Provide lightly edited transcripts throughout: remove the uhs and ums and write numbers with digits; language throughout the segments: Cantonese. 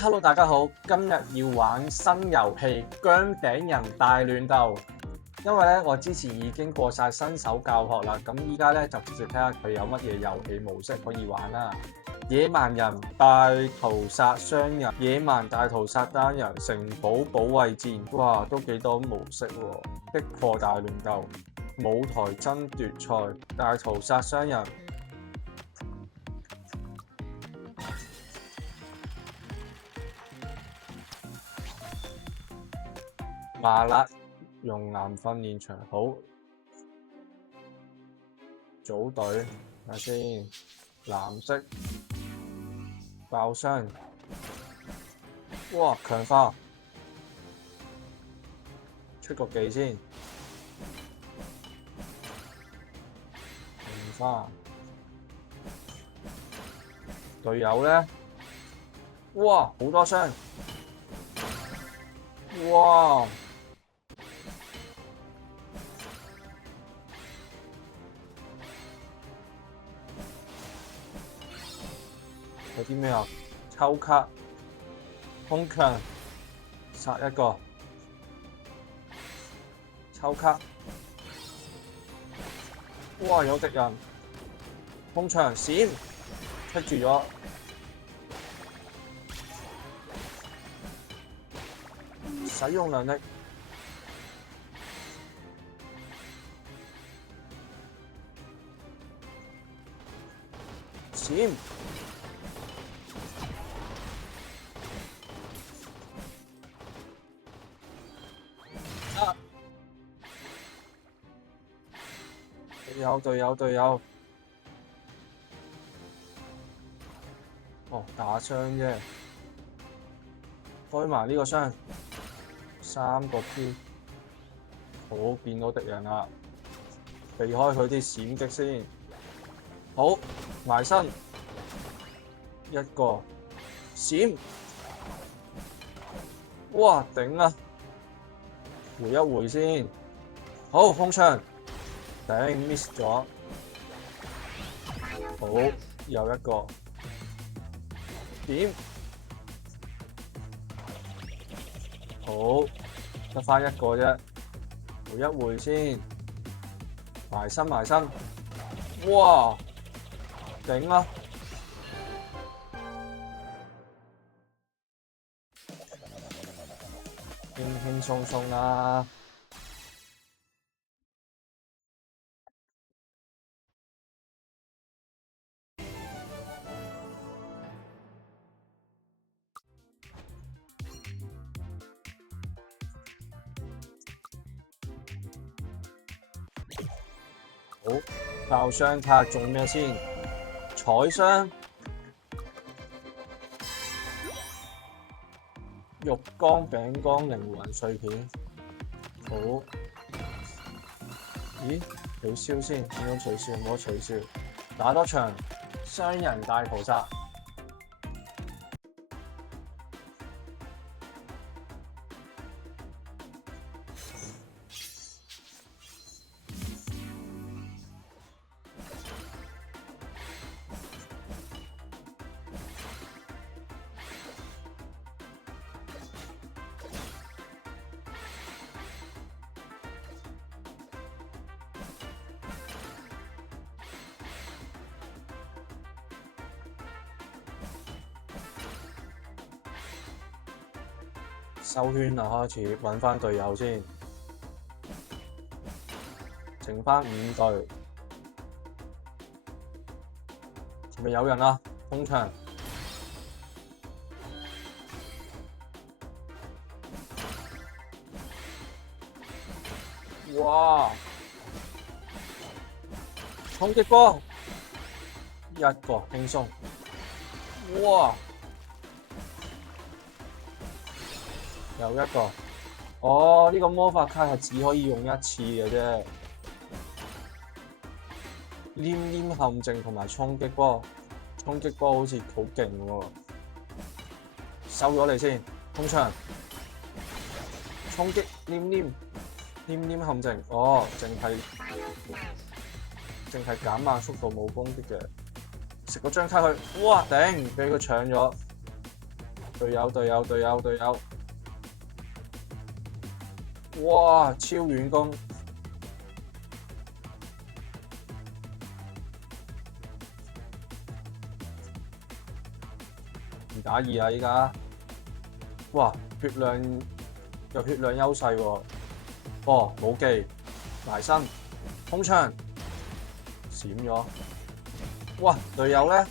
Hello，大家好，今日要玩新遊戲薑餅人大亂鬥。因為咧，我之前已經過晒新手教學啦，咁依家咧就直接睇下佢有乜嘢遊戲模式可以玩啦。野蠻人大屠殺雙人、野蠻大屠殺單人、城堡保衛戰，哇，都幾多模式喎！擊破大亂鬥、舞台爭奪賽、大屠殺雙人。麻辣熔岩訓練場，好，組隊睇下先，藍色爆傷，哇，強化，出個技先，強化，隊友咧，哇，好多傷，哇！有啲咩啊？抽卡、空強，殺一個，抽卡，哇！有敵人，空強閃，棘住咗，使用能力，閃。隊友，哦，打傷啫，開埋呢個箱，3個 Q， 好，見到敵人啦，避開佢啲閃擊先，好，埋身，一個閃，哇，頂啊，回一回先，好，空槍。頂 miss 咗，好，又一個點，好，得返一個啫，回一回先，埋身，哇，頂啊！輕輕鬆鬆啦。好，爆傷睇下中咩先，彩傷、肉乾、餅乾、靈魂碎片，好，咦，取消先，點樣取消？冇得取消，打多場雙人大屠殺。收圈啦，開始揾翻隊友先，剩翻5隊，係咪有人啊？空場，哇！衝擊波，一個輕鬆，哇！又一個，哦，呢個魔法卡係只可以用一次嘅啫。黏陷阱同埋衝擊波，衝擊波好似好勁喎。收咗你先，空場，衝擊黏陷阱，哦，淨係減慢速度冇攻擊嘅。食嗰張卡佢，哇頂，俾佢搶咗。隊友隊友隊友隊友，哇！超遠攻，2打2啊！依家，哇！血量有血量優勢喎。哦，武技埋身，空槍閃咗。哇！隊友咧，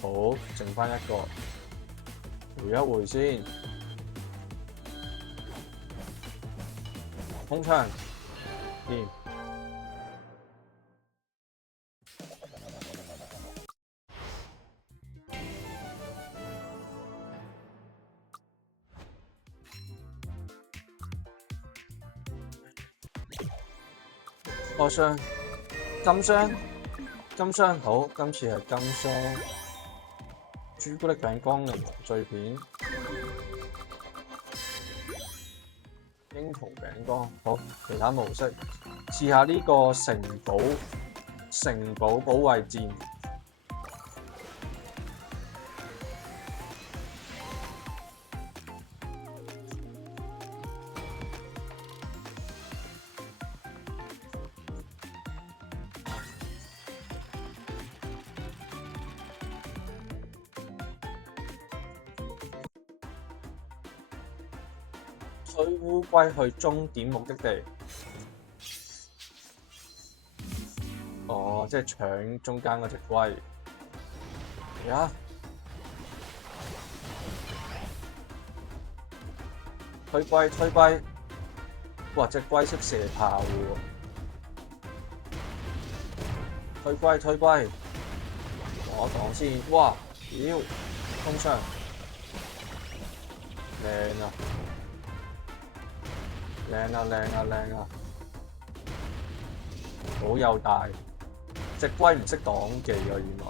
好，剩翻一個，回一回先。空槍掂。個箱金箱，金箱好，今次係金箱。朱古力餅乾檸檬碎片，櫻桃餅乾好。其他模式試下呢個城堡保衛戰。推烏龜去終點目的地。哦，即係搶中間嗰隻龜。呀！推龜推龜，哇！隻龜識射炮喎。推龜推龜，我擋先。哇！妖，空槍，靚啊！靚啊靚啊靚啊！好有大，隻龜唔識擋技啊原來。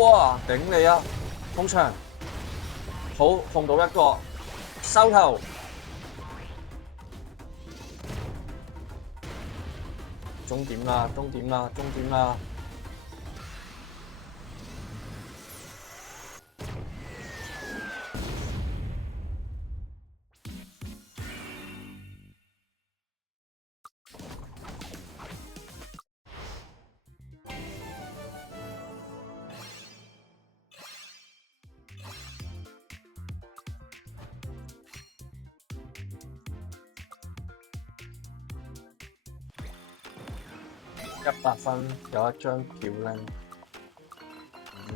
哇！頂你啊！空槍，好碰到一個，收頭。終點啦！終點啦！終點啦！100分，有一張票拎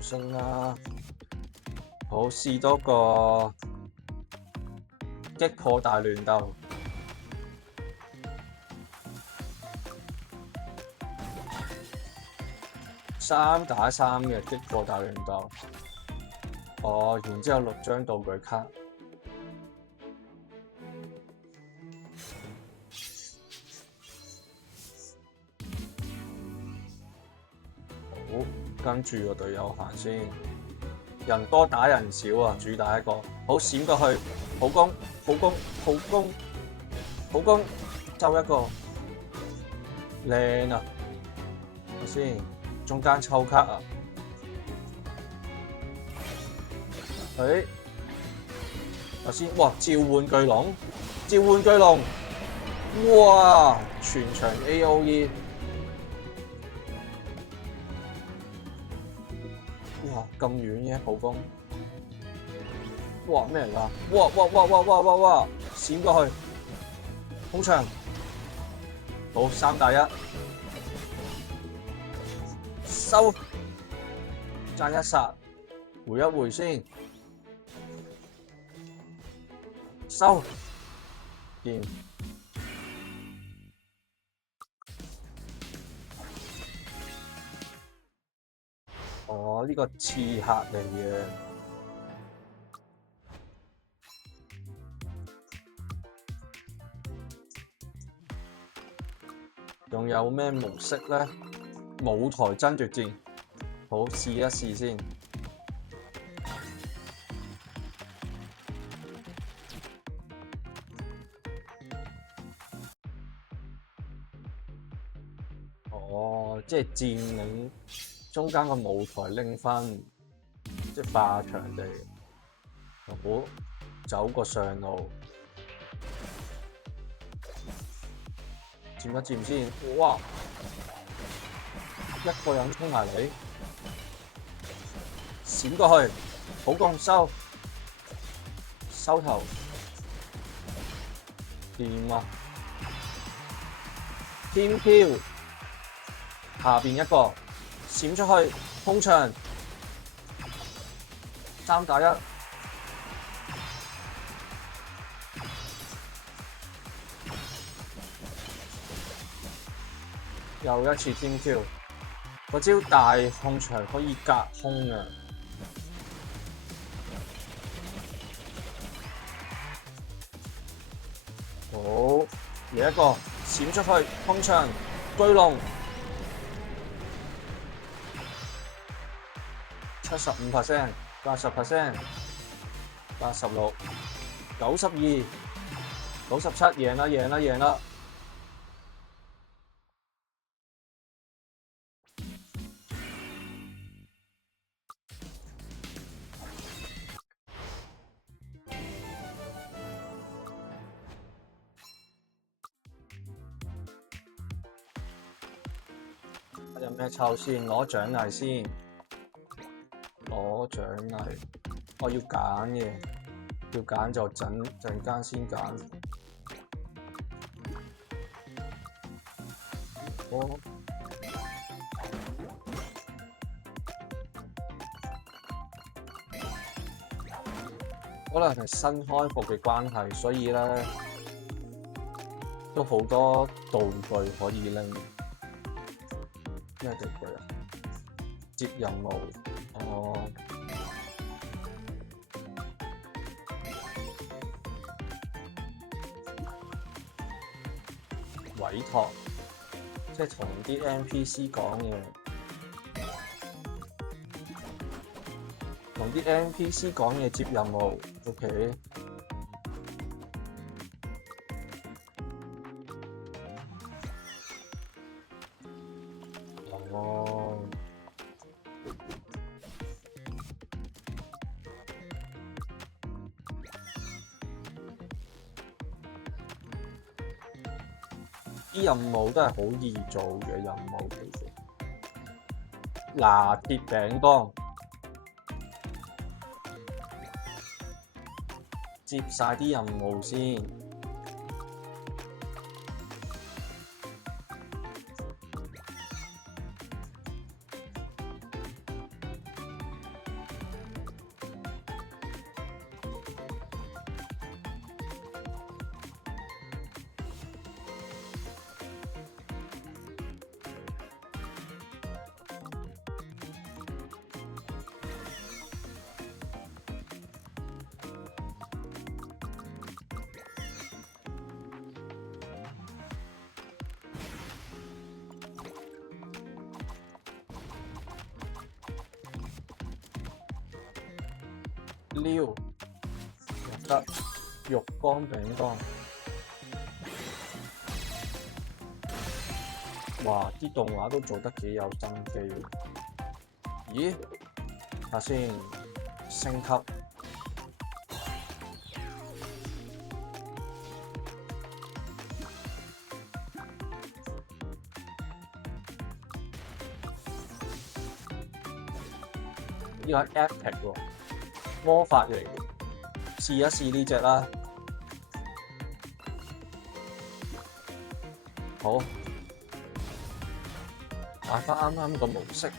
5星啦。好，試多個擊破大亂鬥。3打3嘅擊破大亂鬥。哦，然之後6張道具卡。好，跟住個隊友行先。人多打人少啊，主打一個。好，閃過去，好攻，好攻，好攻，好攻，就一個。靚啊！睇先，中間抽卡啊！誒，頭先，哇！召喚巨龍，召喚巨龍，哇！全場 AOE， 哇！咁遠嘅普攻，哇！咩嚟㗎？哇！哇！哇！哇！哇！哇！哇！閃過去，空場，好3打1，收，爭一殺，回一回先。收，掂。哦，呢個刺客嚟嘅。仲有咩模式咧？舞台爭奪戰，好試一試先。哦，即係佔領中間個舞台拎分，即係霸場地。好，走個上路，佔一佔先。哇！一個人衝埋嚟，閃過去，好攻收頭，掂啊！天飄，下邊一個閃出去，空場3打1。又一次天飄，嗰招大控場可以隔空嘅。好，嚟一個閃出去，空場巨龍75%、80%、86、92、97，贏啦！有咩抽先？攞獎勵先，攞獎勵。我要揀嘅，要揀就陣間先揀。可能係新開服嘅關係，所以咧都好多道具可以拎。咩道具啊？接任務哦，委託，即係同啲 NPC 講嘅，同啲 NPC 講嘢接任務 ，OK。哦，啲任務都係好易做嘅任務，其實。拿鐵餅乾，接晒啲任務先。撩入得肉乾餅乾，哇！啲動畫都做得幾有心機喎。咦？睇下先，升級。呢個係 Epic 喎。魔法嚟，試一試呢隻啦。好，買翻啱啱個模式。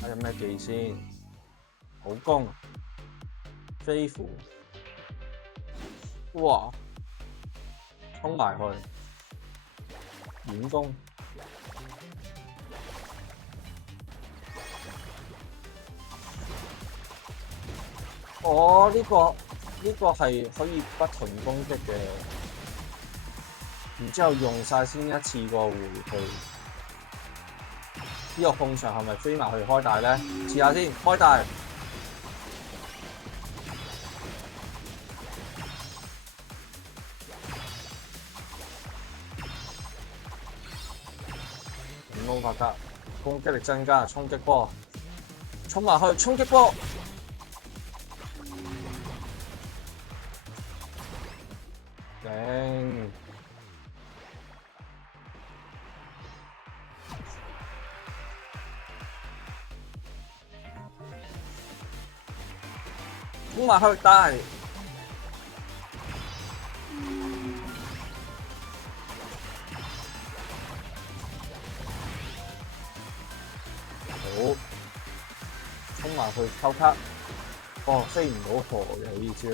睇有咩技先？好攻，飛符。哇！衝埋去，遠攻。哦，呢個係可以不停攻擊嘅，然之後用晒先一次過回去。呢個控場係咪飛埋去開大咧？試下先，開大。冇法卡，攻擊力增加，衝擊波，衝埋去，衝擊波。頂！衝埋去，大！好，衝埋去抽卡。哦，飛唔到河嘅呢招。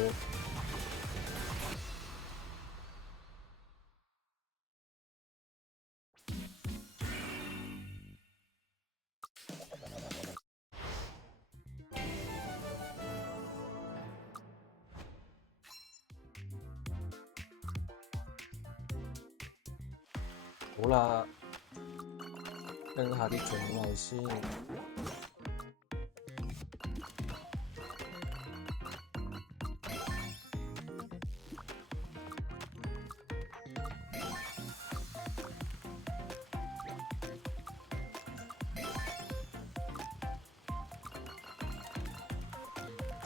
好啦，拎下啲種類先。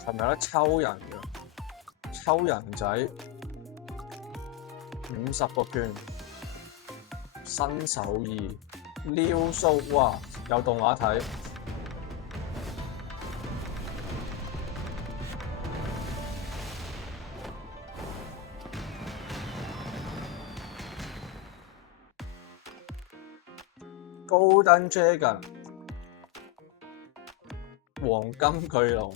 係咪有得抽人嘅？抽人仔50個券。新手2撩鬚，哇！有動畫睇。Golden Dragon 黃金巨龍。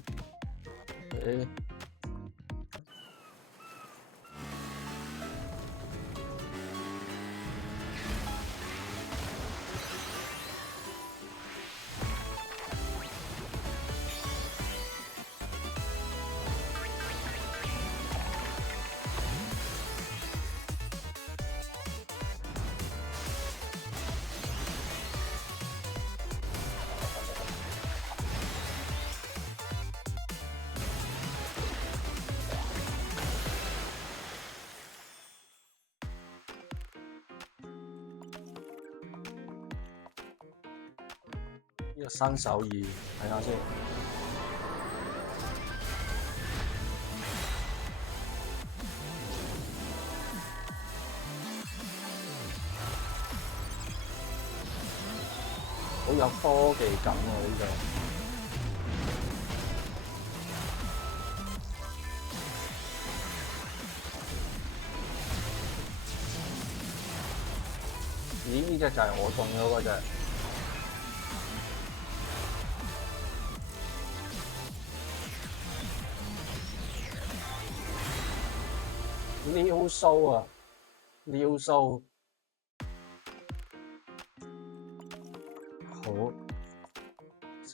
呢個新手2，睇下先。好有科技感喎呢個。咦？呢隻就係我中咗嗰隻。撩鬚啊！撩鬚，好先。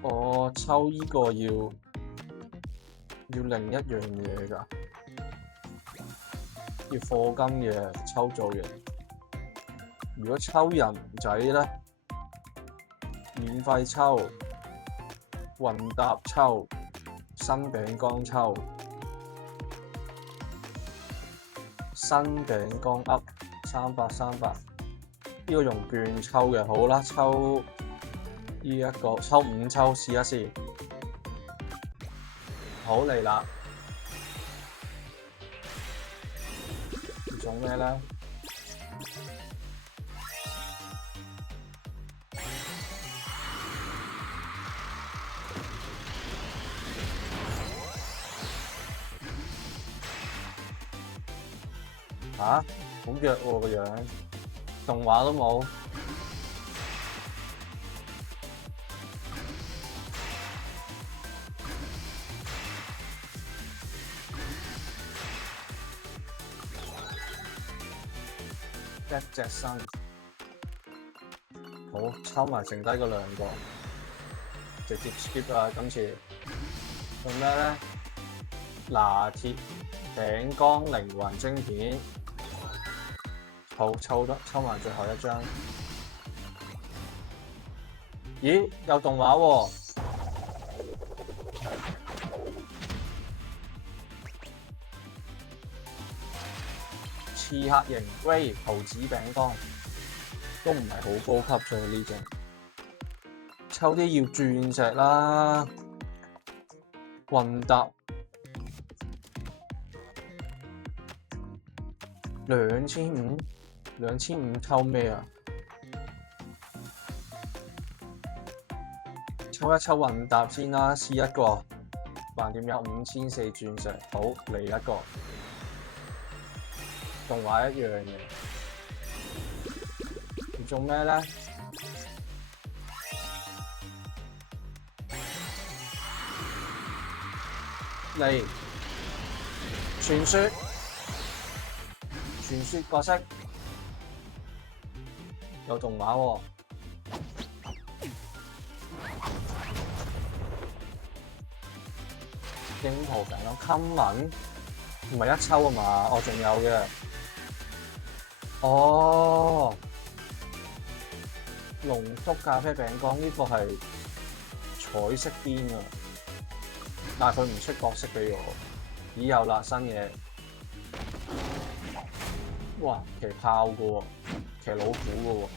我抽依個要另一樣嘢㗎，要課金嘅抽造型。如果抽人仔咧，免費抽，混搭抽。新餅乾抽，新餅乾 up 300，呢個用券抽嘅，好啦，抽呢一個，抽5抽試一試，好嚟啦，中咩咧？好弱喎個樣，動畫都冇。一隻身，好抽埋剩低嗰2個，直接 skip 啦今次。用咩咧？拿鐵餅乾靈魂晶片。好，抽埋最後一張。咦，有動畫喎！刺客型威桃子餅乾都唔係好高級啫呢隻，抽啲要鑽石啦，混搭2500抽咩啊？抽一抽混搭先啦，試一個，橫掂有5400鑽石，好嚟一個，動畫一樣嘅，你做咩咧？嚟傳說角色有動畫喎。櫻桃餅乾common唔係一抽啊嘛，我仲有嘅。哦，濃縮咖啡餅乾呢個係彩色邊啊，但係佢唔出角色俾我。咦有啦，新嘢。哇，騎炮嘅喎，騎老虎嘅喎。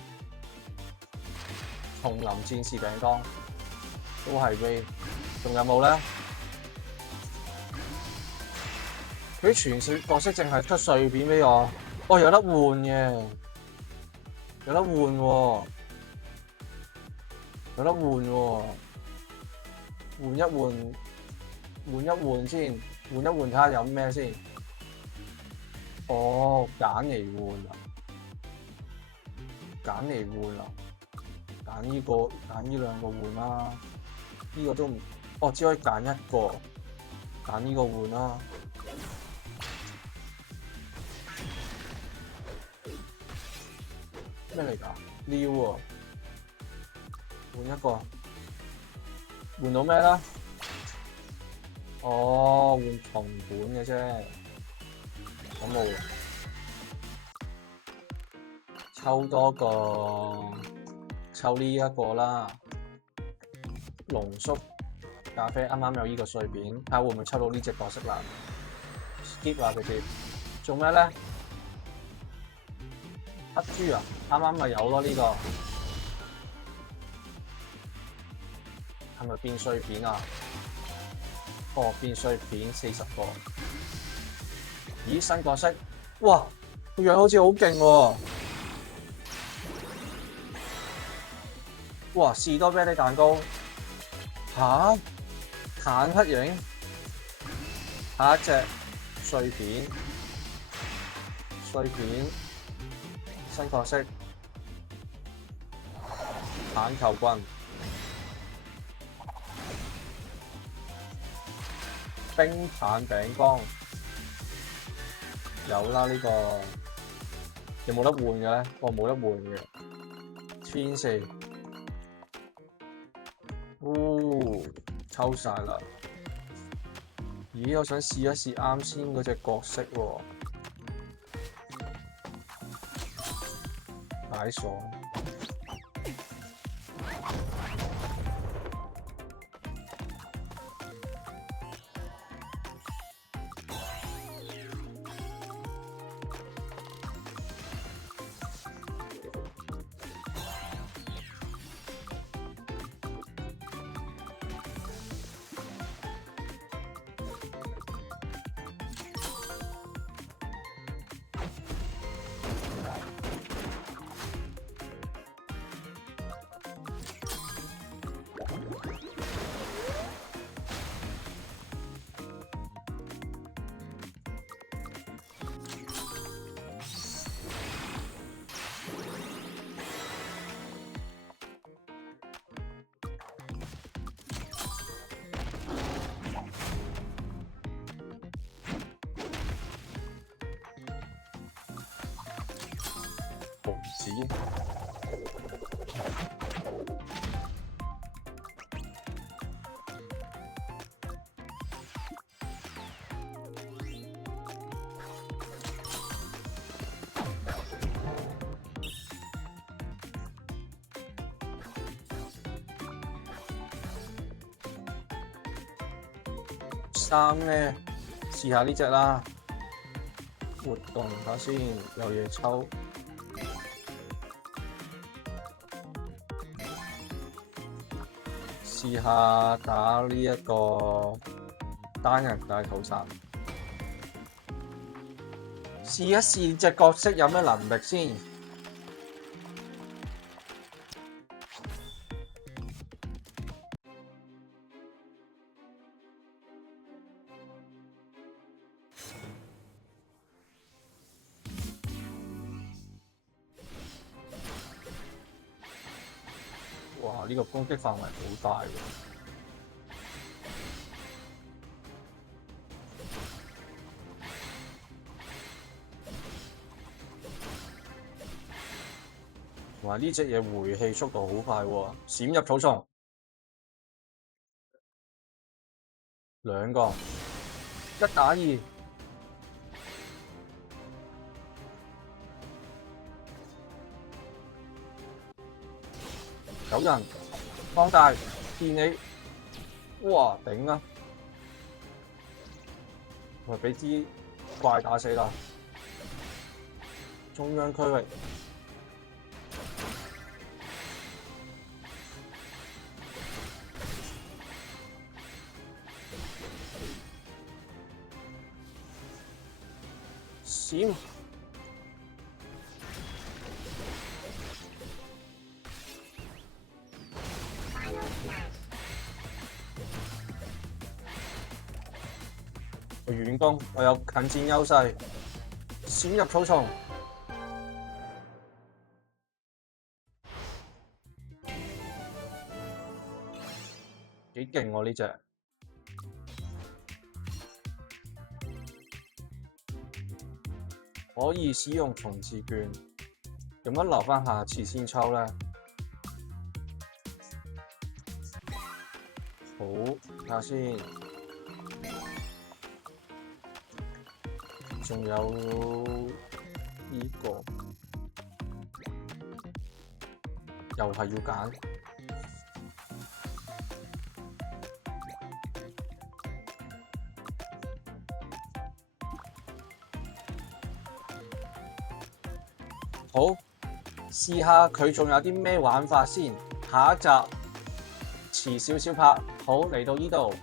叢林戰士餅乾都係 V， 仲有冇咧？佢啲傳說角色淨係出碎片俾我，哦有得換嘅，有得換喎，有得換喎，換一換先，換一換睇下有咩先。哦，揀嚟換啊，揀嚟換啊，揀呢個揀呢兩個換啦，呢個都唔，哦只可以揀一個，揀呢個換啦。咩嚟㗎？撩喎，換一個，換到咩啦？哦，換重本嘅啫，咁冇，抽多個，抽呢一個啦。濃縮咖啡啱啱有呢個碎片，睇下會唔會抽到呢隻角色啦 ？skip 啊，直接做咩咧？黑豬啊，啱啱咪有咯呢個，係咪變碎片啊？哦，變碎片40個。咦，新角色，哇，個樣好似好勁喎！哇，士多啤梨蛋糕，吓？坦克型，下一隻碎片，新角色，棒球棍，冰棒餅乾，有啦呢個，有冇得換嘅咧？哦，冇得換嘅，天4，抽晒啦！咦，我想試一試啱先嗰隻角色喎。解鎖毫子。衫咧，試下呢隻啦。活動下先，有嘢抽。試下打呢一個單人大屠殺，試一試隻角色有咩能力先。哇！呢個攻擊範圍好大喎。哇！呢隻嘢回氣速度好快喎，閃入草叢，兩個1打2，有人放大見你，哇頂啊！我俾支怪打死啦！中央區域。閃！我遠攻，我有近戰優勢，閃入草叢，幾勁喎呢隻！可以使用重置券，咁樣留返下次先抽呢？好，睇下先，仲有呢個，又係要揀。好，試下佢仲有啲咩玩法先。下一集遲少少拍。好，嚟到呢度。